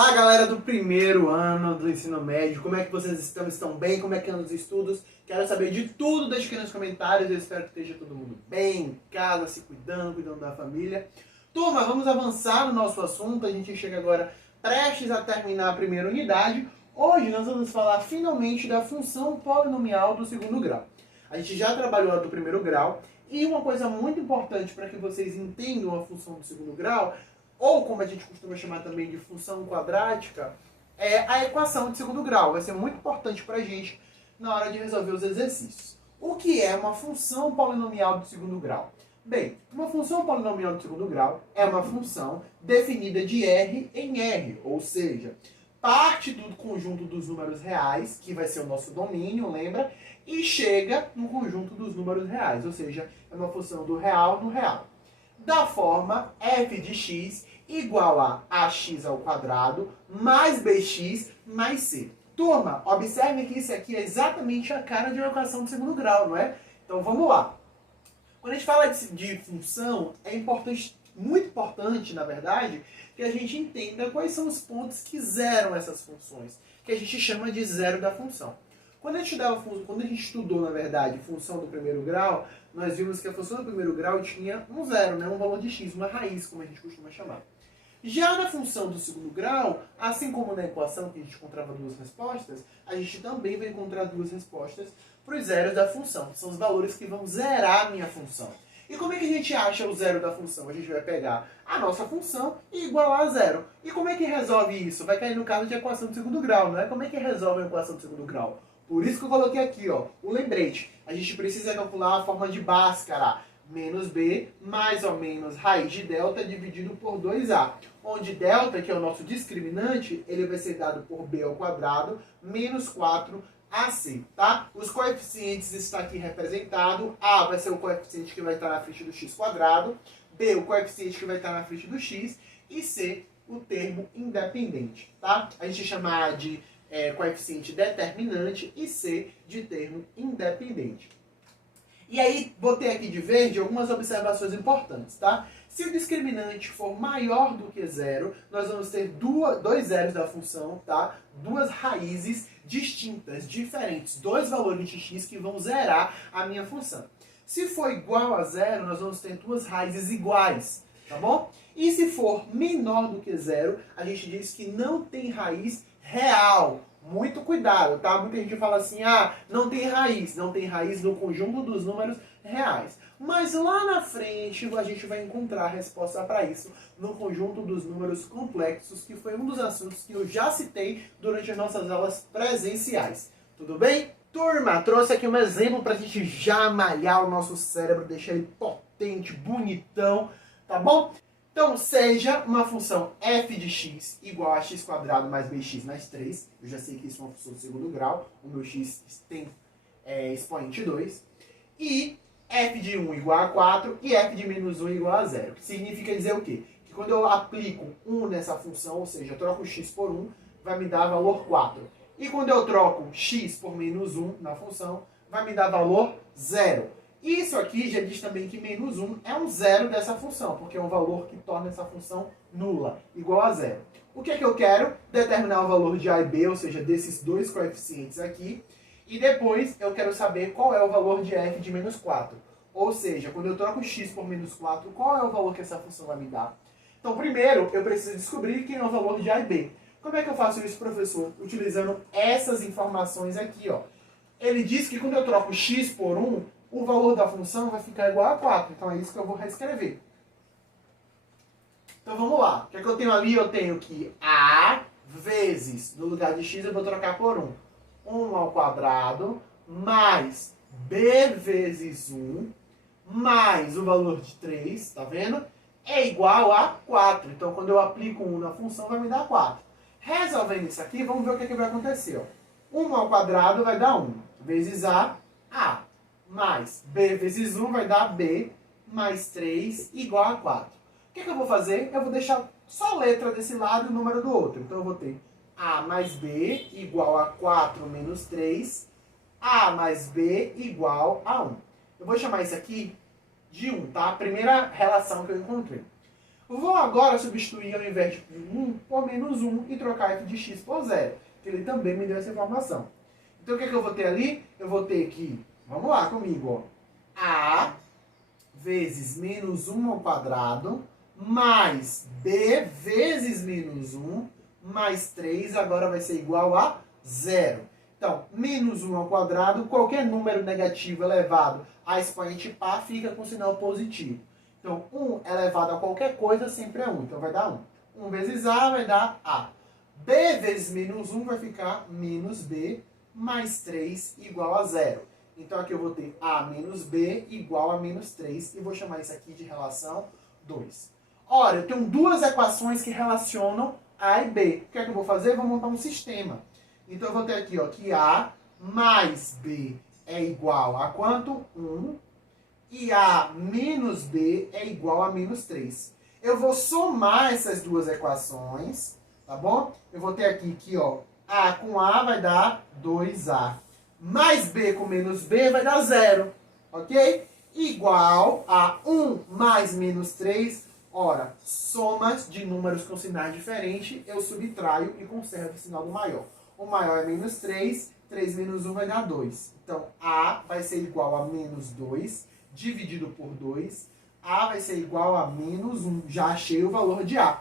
Olá, galera do primeiro ano do ensino médio, como é que vocês estão? Estão bem? Como é que andam os estudos? Quero saber de tudo, deixe aqui nos comentários, eu espero que esteja todo mundo bem, em casa, se cuidando da família. Turma, vamos avançar no nosso assunto, a gente chega agora prestes a terminar a primeira unidade. Hoje nós vamos falar finalmente da função polinomial do segundo grau. A gente já trabalhou a do primeiro grau, e uma coisa muito importante para que vocês entendam a função do segundo grau, ou como a gente costuma chamar também de função quadrática, é a equação de segundo grau. Vai ser muito importante para a gente na hora de resolver os exercícios. O que é uma função polinomial do segundo grau? Bem, uma função polinomial do segundo grau é uma função definida de R em R, ou seja, parte do conjunto dos números reais, que vai ser o nosso domínio, lembra? E chega no conjunto dos números reais, ou seja, é uma função do real no real. Da forma f de x igual a ax ao quadrado mais bx mais c. Turma, observe que isso aqui é exatamente a cara de uma equação de segundo grau, não é? Então vamos lá. Quando a gente fala de função, é importante, muito importante, na verdade, que a gente entenda quais são os pontos que zeram essas funções, que a gente chama de zero da função. Quando a gente estudou, na verdade, função do primeiro grau, nós vimos que a função do primeiro grau tinha um zero, né? Um valor de x, uma raiz, como a gente costuma chamar. Já na função do segundo grau, assim como na equação que a gente encontrava duas respostas, a gente também vai encontrar duas respostas para os zeros da função, que são os valores que vão zerar a minha função. E como é que a gente acha o zero da função? A gente vai pegar a nossa função e igualar a zero. E como é que resolve isso? Vai cair no caso de equação de segundo grau, não é? Como é que resolve a equação de segundo grau? Por isso que eu coloquei aqui, ó, o lembrete. A gente precisa calcular a forma de Bhaskara. Menos b mais ou menos raiz de delta dividido por 2a. Onde delta, que é o nosso discriminante, ele vai ser dado por b ao quadrado menos 4ac, tá? Os coeficientes estão aqui representados. A vai ser o coeficiente que vai estar na frente do x quadrado. B, o coeficiente que vai estar na frente do x. E C, o termo independente, tá? A gente chama de coeficiente determinante e C de termo independente. E aí, botei aqui de verde algumas observações importantes, tá? Se o discriminante for maior do que zero, nós vamos ter dois zeros da função, tá? Duas raízes distintas, diferentes, dois valores de x que vão zerar a minha função. Se for igual a zero, nós vamos ter duas raízes iguais, tá bom? E se for menor do que zero, a gente diz que não tem raiz real. Muito cuidado, tá? Muita gente fala assim, não tem raiz no conjunto dos números reais. Mas lá na frente a gente vai encontrar a resposta para isso no conjunto dos números complexos, que foi um dos assuntos que eu já citei durante as nossas aulas presenciais. Tudo bem? Turma, trouxe aqui um exemplo para a gente já malhar o nosso cérebro, deixar ele potente, bonitão, tá bom? Então, seja uma função f de x igual a x quadrado mais bx mais 3. Eu já sei que isso é uma função de segundo grau. O meu x tem expoente 2. E f de 1 igual a 4 e f de menos 1 igual a 0. Que significa dizer o quê? Que quando eu aplico 1 nessa função, ou seja, eu troco x por 1, vai me dar valor 4. E quando eu troco x por menos 1 na função, vai me dar valor 0. Isso aqui já diz também que menos 1 é um zero dessa função, porque é um valor que torna essa função nula, igual a zero. O que é que eu quero? Determinar o valor de a e b, ou seja, desses dois coeficientes aqui, e depois eu quero saber qual é o valor de f de menos 4. Ou seja, quando eu troco x por menos 4, qual é o valor que essa função vai me dar? Então, primeiro, eu preciso descobrir quem é o valor de a e b. Como é que eu faço isso, professor? Utilizando essas informações aqui, ó. Ele diz que quando eu troco x por 1, o valor da função vai ficar igual a 4. Então é isso que eu vou reescrever. Então vamos lá. O que é que eu tenho ali? Eu tenho que a vezes, no lugar de x eu vou trocar por 1. 1 ao quadrado mais b vezes 1 mais o valor de 3, tá vendo? É igual a 4. Então quando eu aplico 1 na função vai me dar 4. Resolvendo isso aqui, vamos ver o que é que vai acontecer. Ó. 1 ao quadrado vai dar 1 vezes a mais b vezes 1 vai dar b mais 3 igual a 4. O que eu vou fazer? Eu vou deixar só a letra desse lado e o número do outro. Então eu vou ter a mais b igual a 4 menos 3, a mais b igual a 1. Eu vou chamar isso aqui de 1, tá? A primeira relação que eu encontrei. Vou agora substituir ao invés de 1 por menos 1 e trocar f de x por 0, que ele também me deu essa informação. Então o que é que eu vou ter ali? Eu vou ter aqui, vamos lá comigo, ó, a vezes menos 1 ao quadrado, mais b vezes menos 1, mais 3, agora vai ser igual a 0. Então, menos 1 ao quadrado, qualquer número negativo elevado a expoente par fica com sinal positivo. Então, 1 elevado a qualquer coisa sempre é 1, então vai dar 1. 1 vezes a vai dar a. b vezes menos 1 vai ficar menos b, mais 3 igual a 0. Então aqui eu vou ter a menos b igual a menos 3 e vou chamar isso aqui de relação 2. Ora, eu tenho duas equações que relacionam a e b. O que é que eu vou fazer? Eu vou montar um sistema. Então eu vou ter aqui ó, que a mais b é igual a quanto? 1. E a menos b é igual a menos 3. Eu vou somar essas duas equações, tá bom? Eu vou ter aqui que ó, a com a vai dar 2a. Mais b com menos b vai dar 0, ok? Igual a 1 mais menos 3. Ora, somas de números com sinais diferentes, eu subtraio e conservo o sinal do maior. O maior é menos 3, 3 menos 1 vai dar 2. Então, a vai ser igual a menos 2, dividido por 2. A vai ser igual a menos 1. Já achei o valor de a.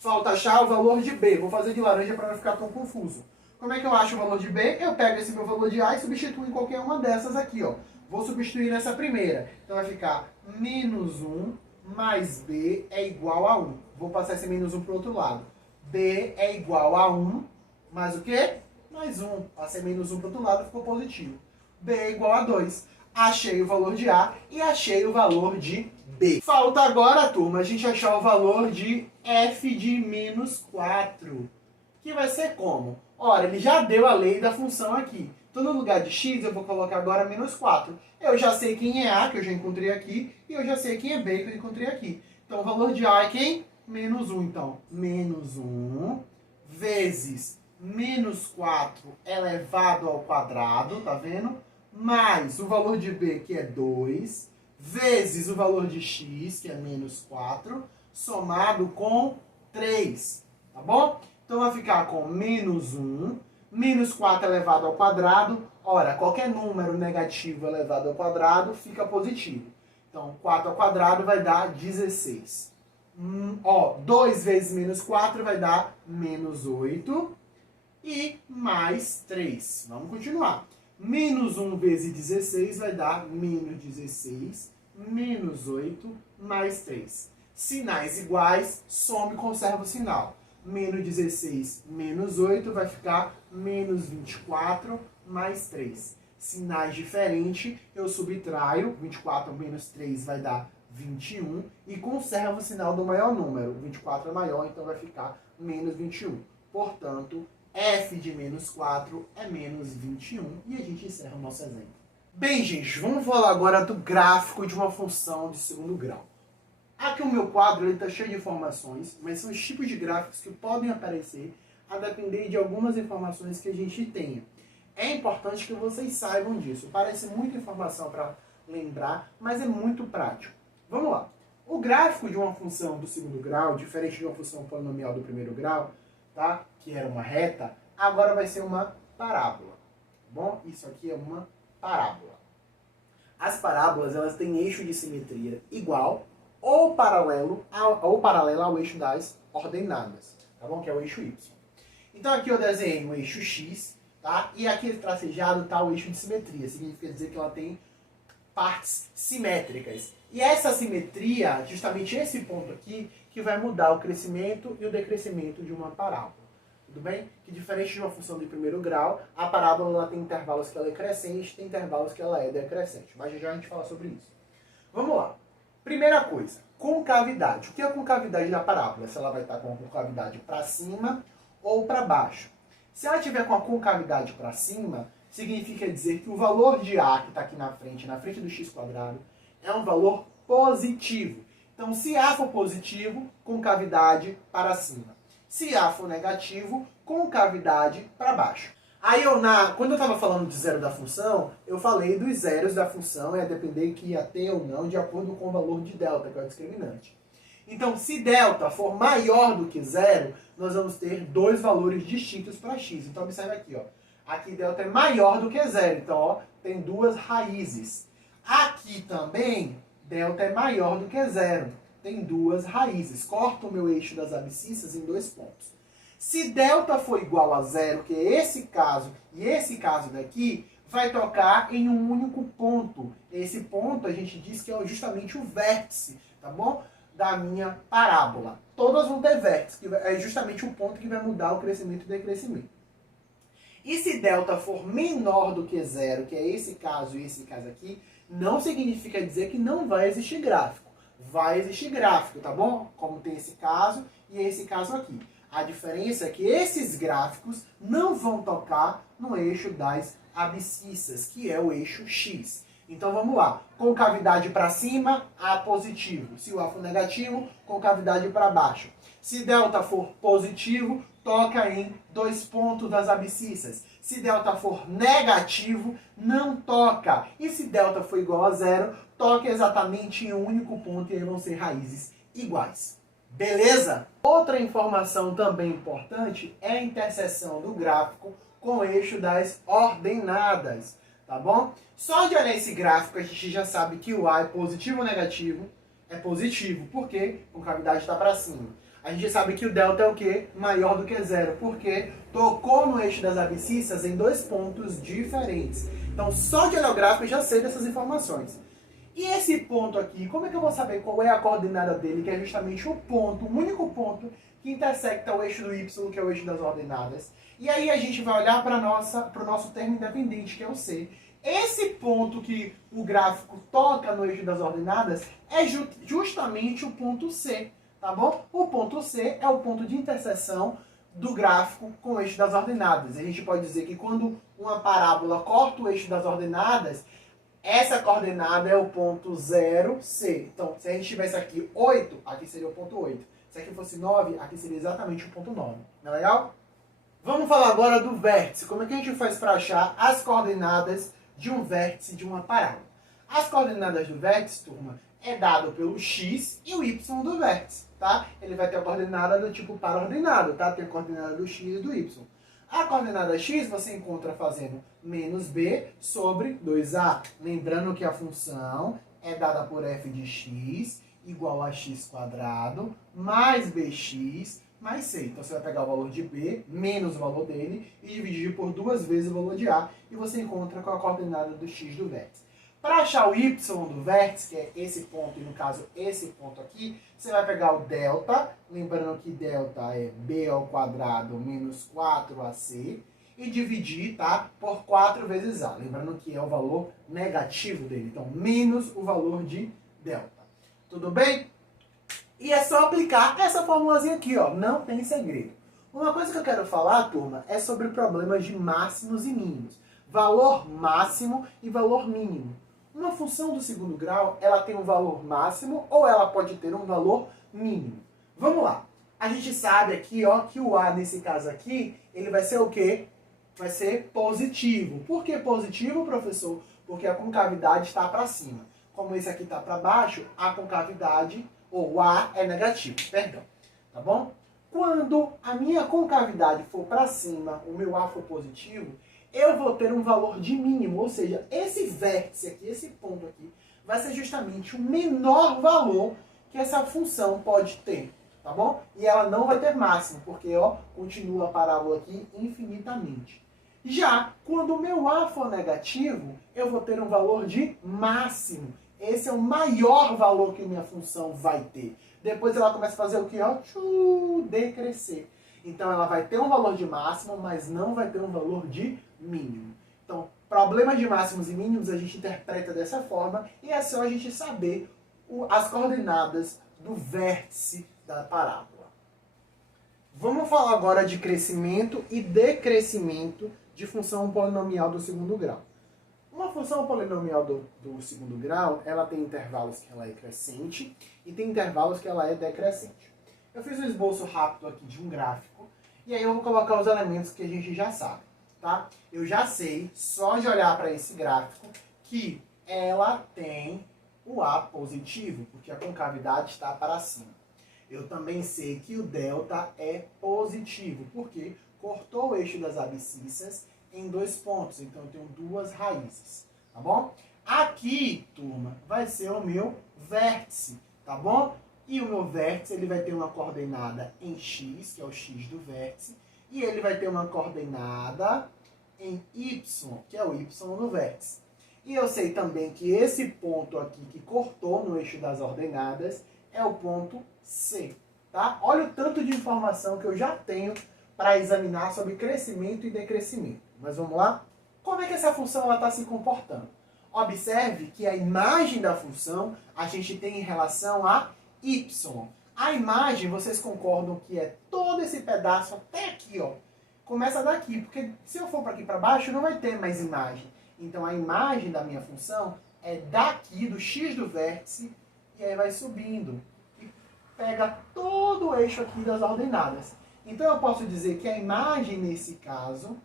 Falta achar o valor de b. Vou fazer de laranja para não ficar tão confuso. Como é que eu acho o valor de b? Eu pego esse meu valor de a e substituo em qualquer uma dessas aqui, ó. Vou substituir nessa primeira. Então vai ficar menos 1 mais b é igual a 1. Vou passar esse menos 1 para o outro lado. b é igual a 1, mais o quê? Mais 1. Passei menos 1 para o outro lado, ficou positivo. b é igual a 2. Achei o valor de a e achei o valor de b. Falta agora, turma, a gente achar o valor de f de menos 4. Que vai ser como? Ora, ele já deu a lei da função aqui. Então, no lugar de x, eu vou colocar agora menos 4. Eu já sei quem é a, que eu já encontrei aqui, e eu já sei quem é b, que eu encontrei aqui. Então, o valor de a é quem? Menos 1. Então, menos 1 vezes menos 4 elevado ao quadrado, tá vendo? Mais o valor de b, que é 2, vezes o valor de x, que é menos 4, somado com 3, tá bom? Então vai ficar com menos 1, menos 4 elevado ao quadrado. Ora, qualquer número negativo elevado ao quadrado fica positivo. Então, 4 ao quadrado vai dar 16. 2 vezes menos 4 vai dar menos 8. E mais 3. Vamos continuar. Menos 1 vezes 16 vai dar menos 16, menos 8, mais 3. Sinais iguais, soma e conserva o sinal. Menos 16, menos 8 vai ficar menos 24, mais 3. Sinais diferentes, eu subtraio. 24 menos 3 vai dar 21 e conservo o sinal do maior número. 24 é maior, então vai ficar menos 21. Portanto, f de menos 4 é menos 21 e a gente encerra o nosso exemplo. Bem, gente, vamos falar agora do gráfico de uma função de segundo grau. Aqui o meu quadro está cheio de informações, mas são os tipos de gráficos que podem aparecer a depender de algumas informações que a gente tenha. É importante que vocês saibam disso. Parece muita informação para lembrar, mas é muito prático. Vamos lá. O gráfico de uma função do segundo grau, diferente de uma função polinomial do primeiro grau, tá? Que era uma reta, agora vai ser uma parábola. Tá bom? Isso aqui é uma parábola. As parábolas, elas têm eixo de simetria igual ou paralelo ao eixo das ordenadas, tá bom? Que é o eixo y. Então aqui eu desenhei o eixo x, tá? E aqui tracejado está o eixo de simetria. Significa dizer que ela tem partes simétricas. E essa simetria, justamente esse ponto aqui, que vai mudar o crescimento e o decrescimento de uma parábola. Tudo bem? Que diferente de uma função de primeiro grau, a parábola ela tem intervalos que ela é crescente, tem intervalos que ela é decrescente. Mas já a gente fala sobre isso. Vamos lá. Primeira coisa, concavidade. O que é a concavidade da parábola? Se ela vai estar com a concavidade para cima ou para baixo. Se ela tiver com a concavidade para cima, significa dizer que o valor de a que está aqui na frente do x², é um valor positivo. Então, se a for positivo, concavidade para cima. Se a for negativo, concavidade para baixo. Aí, quando eu estava falando de zero da função, eu falei dos zeros da função, é depender que ia ter ou não, de acordo com o valor de delta, que é o discriminante. Então, se delta for maior do que zero, nós vamos ter dois valores distintos para x. Então, observe aqui, ó. Aqui delta é maior do que zero. Então, ó, tem duas raízes. Aqui também, delta é maior do que zero. Tem duas raízes. Corto o meu eixo das abscissas em dois pontos. Se delta for igual a zero, que é esse caso e esse caso daqui, vai tocar em um único ponto. Esse ponto a gente diz que é justamente o vértice, tá bom? Da minha parábola. Todas vão ter vértice, que é justamente o ponto que vai mudar o crescimento e decrescimento. E se delta for menor do que zero, que é esse caso e esse caso aqui, não significa dizer que não vai existir gráfico. Vai existir gráfico, tá bom? Como tem esse caso e esse caso aqui. A diferença é que esses gráficos não vão tocar no eixo das abscissas, que é o eixo x. Então vamos lá. Concavidade para cima, A positivo. Se o A for negativo, concavidade para baixo. Se delta for positivo, toca em dois pontos das abscissas. Se delta for negativo, não toca. E se delta for igual a zero, toca exatamente em um único ponto e aí vão ser raízes iguais. Beleza? Outra informação também importante é a interseção do gráfico com o eixo das ordenadas, tá bom? Só de olhar esse gráfico a gente já sabe que o A é positivo ou negativo? É positivo, porque a concavidade está para cima. A gente sabe que o delta é o quê? Maior do que zero, porque tocou no eixo das abscissas em dois pontos diferentes. Então, só de olhar o gráfico eu já sei dessas informações. E esse ponto aqui, como é que eu vou saber qual é a coordenada dele, que é justamente o ponto, o único ponto que intersecta o eixo do y, que é o eixo das ordenadas. E aí a gente vai olhar para o nosso termo independente, que é o c. Esse ponto que o gráfico toca no eixo das ordenadas é justamente o ponto C, tá bom? O ponto C é o ponto de interseção do gráfico com o eixo das ordenadas. A gente pode dizer que quando uma parábola corta o eixo das ordenadas, essa coordenada é o ponto 0C. Então, se a gente tivesse aqui 8, aqui seria o ponto 8. Se aqui fosse 9, aqui seria exatamente o ponto 9. Não é legal? Vamos falar agora do vértice. Como é que a gente faz para achar as coordenadas de um vértice de uma parábola? As coordenadas do vértice, turma, é dado pelo x e o y do vértice, tá? Ele vai ter a coordenada do tipo para-ordenado, tá? Tem a coordenada do x e do y. A coordenada x você encontra fazendo menos b sobre 2a. Lembrando que a função é dada por f de x igual a x² mais bx mais c. Então você vai pegar o valor de b menos o valor dele e dividir por duas vezes o valor de a e você encontra com a coordenada do x do vértice. Para achar o y do vértice, que é esse ponto, e no caso esse ponto aqui, você vai pegar o delta, lembrando que delta é b² menos 4ac, e dividir, tá, por 4 vezes a, lembrando que é o valor negativo dele, então menos o valor de delta. Tudo bem? E é só aplicar essa formulazinha aqui, ó, não tem segredo. Uma coisa que eu quero falar, turma, é sobre problemas de máximos e mínimos. Valor máximo e valor mínimo. Uma função do segundo grau, ela tem um valor máximo ou ela pode ter um valor mínimo. Vamos lá. A gente sabe aqui, ó, que o A, nesse caso aqui, ele vai ser o quê? Vai ser positivo. Por que positivo, professor? Porque a concavidade está para cima. Como esse aqui está para baixo, a concavidade, ou o A, é negativo. Perdão. Tá bom? Quando a minha concavidade for para cima, o meu A for positivo, eu vou ter um valor de mínimo, ou seja, esse vértice aqui, esse ponto aqui, vai ser justamente o menor valor que essa função pode ter, tá bom? E ela não vai ter máximo, porque, ó, continua a parábola aqui infinitamente. Já, quando o meu A for negativo, eu vou ter um valor de máximo. Esse é o maior valor que minha função vai ter. Depois ela começa a fazer o que? Ó, decrescer. Então ela vai ter um valor de máximo, mas não vai ter um valor de mínimo. Então, problemas de máximos e mínimos a gente interpreta dessa forma e é só a gente saber as coordenadas do vértice da parábola. Vamos falar agora de crescimento e decrescimento de função polinomial do segundo grau. Uma função polinomial do segundo grau, ela tem intervalos que ela é crescente e tem intervalos que ela é decrescente. Eu fiz um esboço rápido aqui de um gráfico e aí eu vou colocar os elementos que a gente já sabe, tá? Eu já sei, só de olhar para esse gráfico, que ela tem o A positivo, porque a concavidade está para cima. Eu também sei que o delta é positivo, porque cortou o eixo das abscissas em 2 pontos, então eu tenho 2 raízes, tá bom? Aqui, turma, vai ser o meu vértice, tá bom? E o meu vértice, ele vai ter uma coordenada em x, que é o x do vértice, e ele vai ter uma coordenada em y, que é o y do vértice. E eu sei também que esse ponto aqui que cortou no eixo das ordenadas é o ponto C, tá? Olha o tanto de informação que eu já tenho para examinar sobre crescimento e decrescimento. Mas vamos lá? Como é que essa função está se comportando? Observe que a imagem da função a gente tem em relação a y. A imagem, vocês concordam que é todo esse pedaço até aqui, ó. Começa daqui, porque se eu for para aqui para baixo, não vai ter mais imagem. Então a imagem da minha função é daqui, do x do vértice, e aí vai subindo. E pega todo o eixo aqui das ordenadas. Então eu posso dizer que a imagem nesse caso,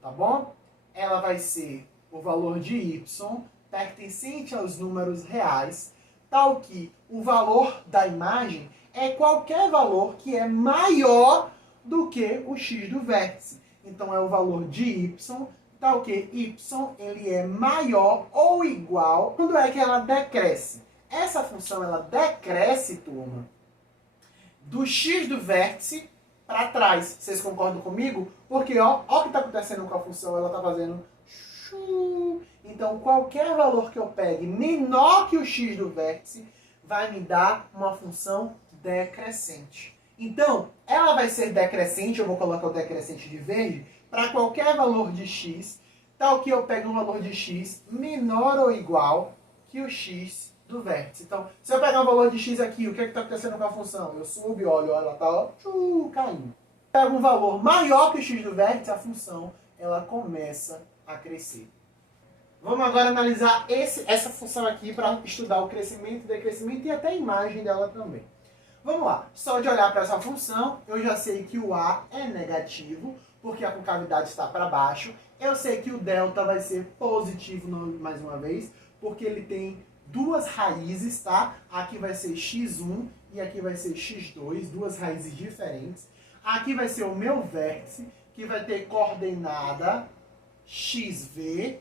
tá bom? Ela vai ser o valor de y pertencente aos números reais, tal que o valor da imagem é qualquer valor que é maior do que o x do vértice. Então é o valor de y, tal que y ele é maior ou igual. Quando é que ela decresce? Essa função ela decresce, turma, do x do vértice para trás. Vocês concordam comigo? Porque ó o que está acontecendo com a função, ela está fazendo chu. Então qualquer valor que eu pegue menor que o x do vértice vai me dar uma função decrescente. Então, ela vai ser decrescente, eu vou colocar o decrescente de verde, para qualquer valor de x, tal que eu pego um valor de x menor ou igual que o x do vértice. Então, se eu pegar um valor de x aqui, o que está acontecendo com a função? Eu subo e olho, ela está caindo. Pego um valor maior que o x do vértice, a função ela começa a crescer. Vamos agora analisar essa função aqui para estudar o crescimento, decrescimento e até a imagem dela também. Vamos lá, só de olhar para essa função, eu já sei que o A é negativo, porque a concavidade está para baixo. Eu sei que o delta vai ser positivo mais uma vez, porque ele tem 2 raízes, tá? Aqui vai ser x1 e aqui vai ser x2, 2 raízes diferentes. Aqui vai ser o meu vértice, que vai ter coordenada xv,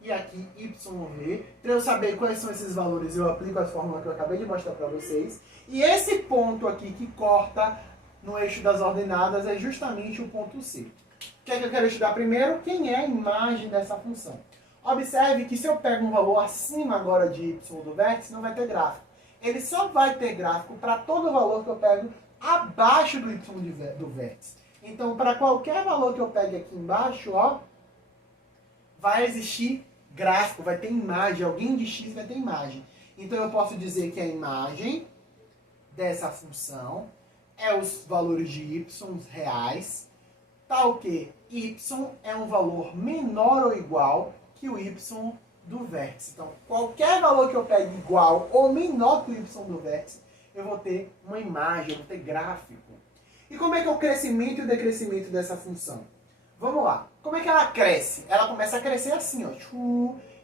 e aqui YV. Para eu saber quais são esses valores, eu aplico as fórmulas que eu acabei de mostrar para vocês. E esse ponto aqui que corta no eixo das ordenadas é justamente o ponto C. O que é que eu quero estudar primeiro? Quem é a imagem dessa função? Observe que se eu pego um valor acima agora de Y do vértice, não vai ter gráfico. Ele só vai ter gráfico para todo valor que eu pego abaixo do Y do vértice. Então, para qualquer valor que eu pegue aqui embaixo, ó, vai existir gráfico, vai ter imagem, alguém de x vai ter imagem. Então eu posso dizer que a imagem dessa função é os valores de y reais, tal que y é um valor menor ou igual que o y do vértice. Então qualquer valor que eu pegue igual ou menor que o y do vértice, eu vou ter uma imagem, eu vou ter gráfico. E como é que é o crescimento e o decrescimento dessa função? Vamos lá. Como é que ela cresce? Ela começa a crescer assim, ó.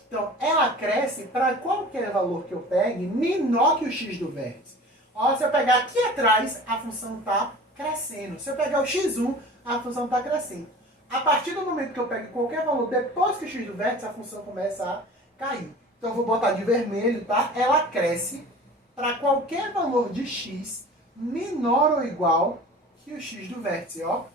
Então, ela cresce para qualquer valor que eu pegue menor que o x do vértice. Ó, se eu pegar aqui atrás, a função está crescendo. Se eu pegar o x1, a função está crescendo. A partir do momento que eu pego qualquer valor depois que o x do vértice, a função começa a cair. Então, eu vou botar de vermelho, tá? Ela cresce para qualquer valor de x menor ou igual que o x do vértice, ó.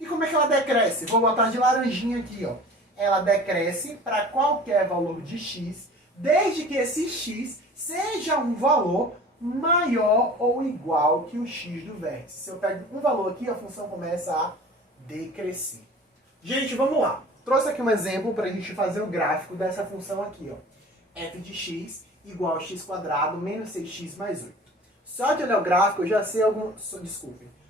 E como é que ela decresce? Vou botar de laranjinha aqui, ó. Ela decresce para qualquer valor de x, desde que esse x seja um valor maior ou igual que o x do vértice. Se eu pego um valor aqui, a função começa a decrescer. Gente, vamos lá. Trouxe aqui um exemplo para a gente fazer o gráfico dessa função aqui, ó. f de x igual a x² menos 6x mais 8. Só de olhar o gráfico, eu já sei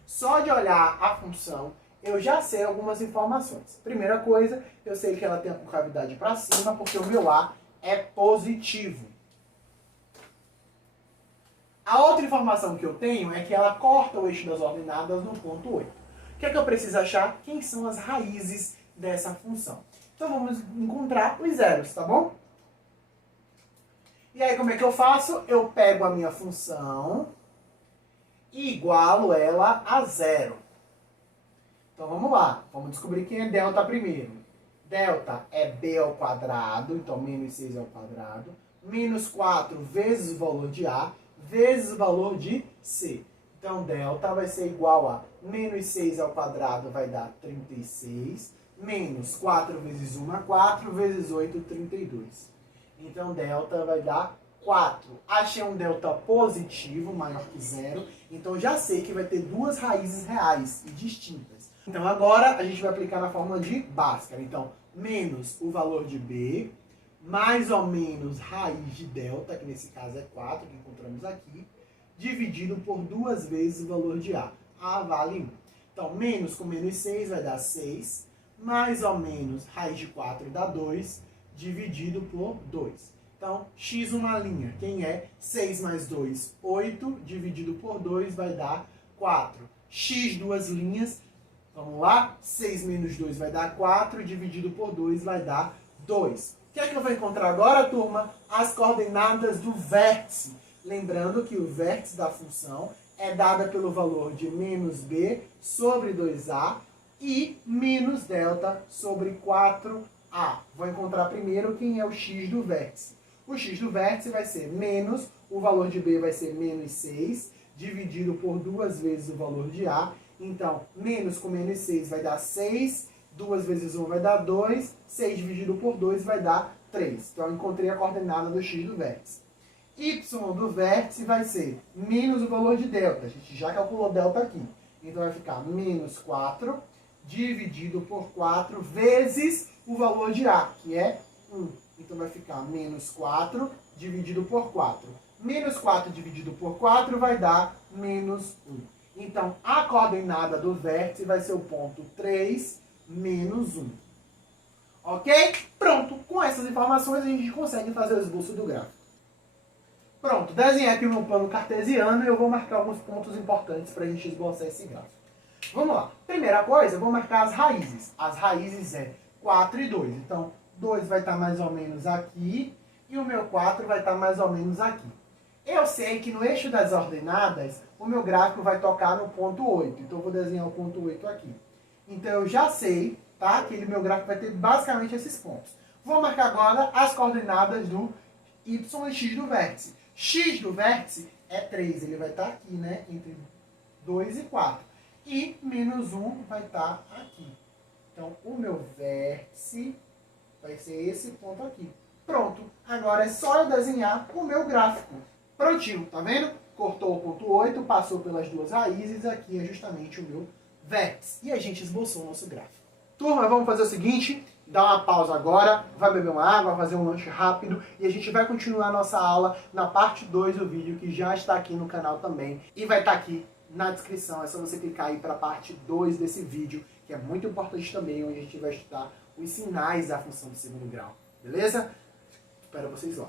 Só de olhar a função, eu já sei algumas informações. Primeira coisa, eu sei que ela tem a concavidade para cima, porque o meu A é positivo. A outra informação que eu tenho é que ela corta o eixo das ordenadas no ponto 8. O que é que eu preciso achar? Quem são as raízes dessa função? Então vamos encontrar os zeros, tá bom? E aí como é que eu faço? Eu pego a minha função e igualo ela a zero. Então vamos lá, vamos descobrir quem é delta primeiro. Delta é b ao quadrado, então menos 6 ao quadrado, menos 4 vezes o valor de A, vezes o valor de C. Então delta vai ser igual a menos 6 ao quadrado vai dar 36, menos 4 vezes 1 é 4, vezes 8, 32. Então delta vai dar 4. Achei um delta positivo, maior que zero, então já sei que vai ter duas raízes reais e distintas. Então agora a gente vai aplicar na fórmula de Bhaskara. Então, menos o valor de B, mais ou menos raiz de delta, que nesse caso é 4, que encontramos aqui, dividido por duas vezes o valor de A. A vale 1. Então, menos com menos 6 vai dar 6, mais ou menos raiz de 4 dá 2, dividido por 2. Então, x uma linha. Quem é 6 mais 2? 8, dividido por 2 vai dar 4. X duas linhas. Vamos lá? 6 menos 2 vai dar 4, dividido por 2 vai dar 2. O que é que eu vou encontrar agora, turma? As coordenadas do vértice. Lembrando que o vértice da função é dada pelo valor de menos b sobre 2a e menos delta sobre 4a. Vou encontrar primeiro quem é o x do vértice. O x do vértice vai ser menos, o valor de b vai ser menos 6, dividido por duas vezes o valor de a. Então, menos com menos 6 vai dar 6, 2 vezes 1 vai dar 2, 6 dividido por 2 vai dar 3. Então, eu encontrei a coordenada do x do vértice. Y do vértice vai ser menos o valor de delta. A gente já calculou delta aqui. Então, vai ficar menos 4 dividido por 4 vezes o valor de A, que é 1. Então, vai ficar menos 4 dividido por 4. Menos 4 dividido por 4 vai dar menos 1. Então, a coordenada do vértice vai ser o ponto 3, menos 1. Ok? Pronto. Com essas informações, a gente consegue fazer o esboço do gráfico. Pronto. Desenhei aqui o meu plano cartesiano e eu vou marcar alguns pontos importantes para a gente esboçar esse gráfico. Vamos lá. Primeira coisa, eu vou marcar as raízes. As raízes é 4 e 2. Então, 2 vai estar mais ou menos aqui e o meu 4 vai estar mais ou menos aqui. Eu sei que no eixo das ordenadas, o meu gráfico vai tocar no ponto 8. Então, eu vou desenhar o ponto 8 aqui. Então, eu já sei, tá, que o meu gráfico vai ter basicamente esses pontos. Vou marcar agora as coordenadas do y e x do vértice. X do vértice é 3. Ele vai estar aqui, né, entre 2 e 4. E menos 1 vai estar aqui. Então, o meu vértice vai ser esse ponto aqui. Pronto. Agora é só eu desenhar o meu gráfico. Prontinho, tá vendo? Cortou o ponto 8, passou pelas duas raízes, aqui é justamente o meu vértice. E a gente esboçou o nosso gráfico. Turma, vamos fazer o seguinte, dá uma pausa agora, vai beber uma água, fazer um lanche rápido e a gente vai continuar a nossa aula na parte 2 do vídeo, que já está aqui no canal também e vai estar aqui na descrição. É só você clicar aí para a parte 2 desse vídeo, que é muito importante também, onde a gente vai estudar os sinais da função de segundo grau. Beleza? Espero vocês lá.